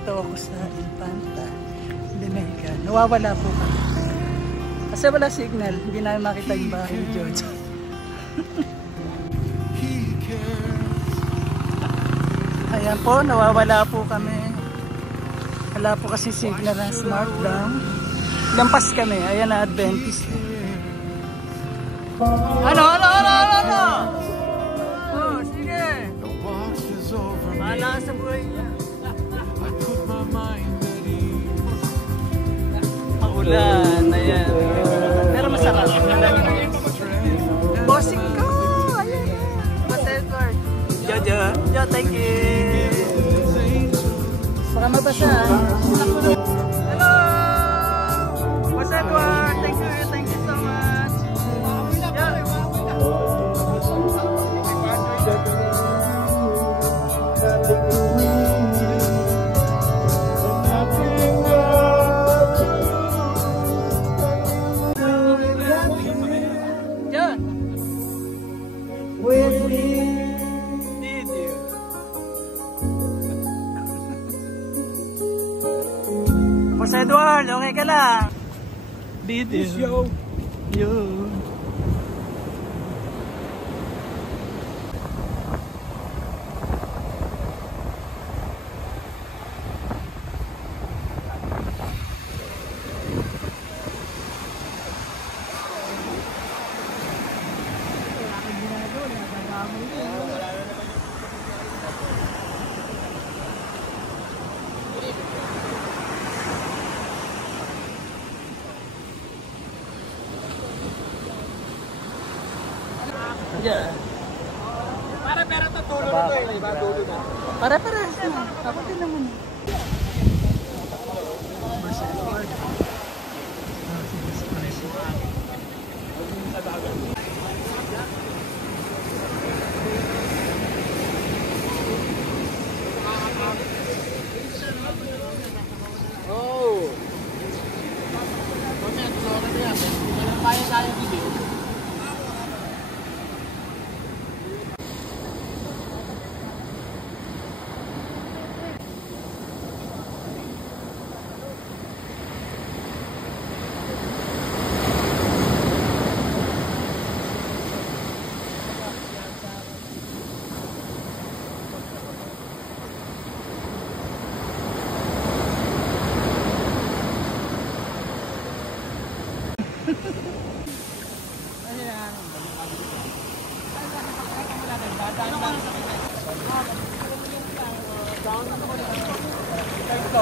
Nandito ako sa Infanta Dominica. Nawawala po kami. Kasi wala signal. Hindi namin makita yung bahay ni George. Ayan po, nawawala po kami. Wala po kasi signal ng smart lang. Lampas kami. Ayan na Adventist. Ano? Oh, sige. Bahala sa buhay niya. Maulan, ayan. Pero masarap. Bossing ko! Ayan. Boss Edward. Jojo, thank you. Baka mabasa. Hello! Boss Edward, thank you so much. Boss Edward, okay ka lang? Video. Yo. Yeah. Para tutulong ito eh. Iba dulo na. Para. Ako din naman. Oh. Kaya tayo video. Ito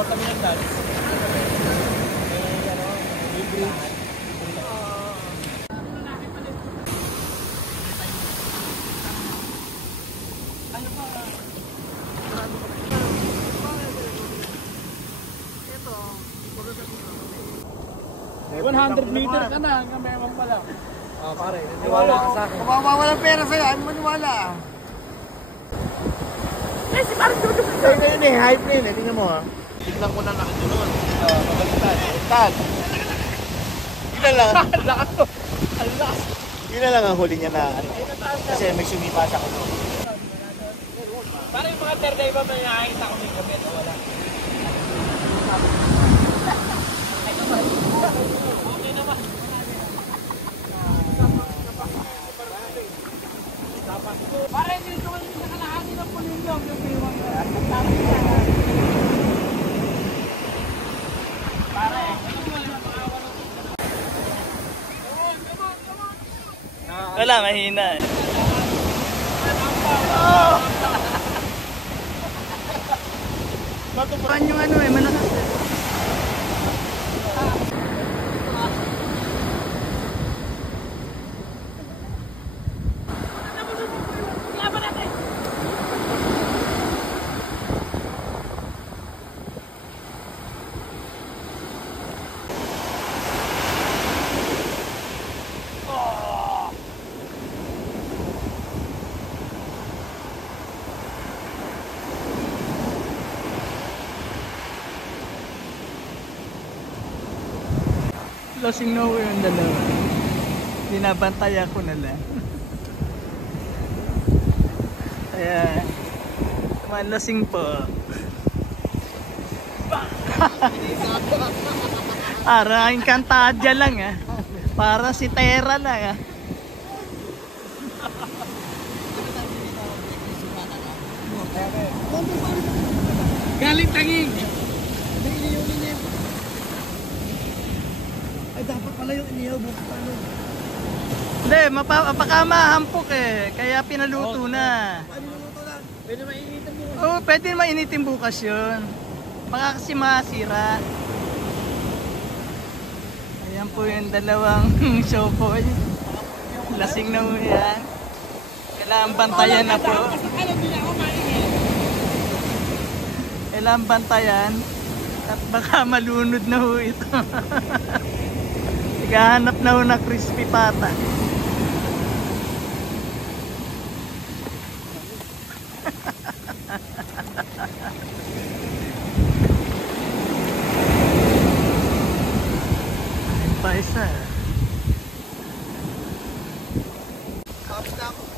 100 meters ka na, hanggang mayamang pala. Oh, pare, naniwala ka sa akin. Kung mawawalang pera sa'yo, ano maniwala? Eh, si Paris Jojo! Ito yun eh, hype na yun eh, tingnan mo ha. Tignan ko na nakatulon. Magalitan. Yun lang. Lakas to! Ang lakas! Yun lang ang huli niya na ano. Kasi may sumipa siya ko. Parang yung mga third day ba may nakakita ko may gabi o wala? Okay naman. Parang hindi ko yung nakalahati ng pulilyong yung piwang pare, Wala, mahina. Matupuran yung ano eh, malakas eh. Lasing na ako yung dalawa. Binabantay ako na lang. Ayan. Lasing po. Para Encantadia lang ah. Para si Terra lang ah. Galing tanging. Ay, dapat pala yung inihaw mo. Ano? Hindi, baka mahampok eh. Kaya pinaluto na. Ano yung luto lang? Pwede mainitan mo. Oo, pwede mainitin bukas yun. Baka kasi masira. Ayan po yung dalawang shokoy. Lasing na mo yan. Kailangan bantayan na po. Alam nila ako maingay. Kailangan bantayan. At baka malunod na ho ito. Naghahanap na ho na crispy pata. Ay, pa isa. Tapos na ako.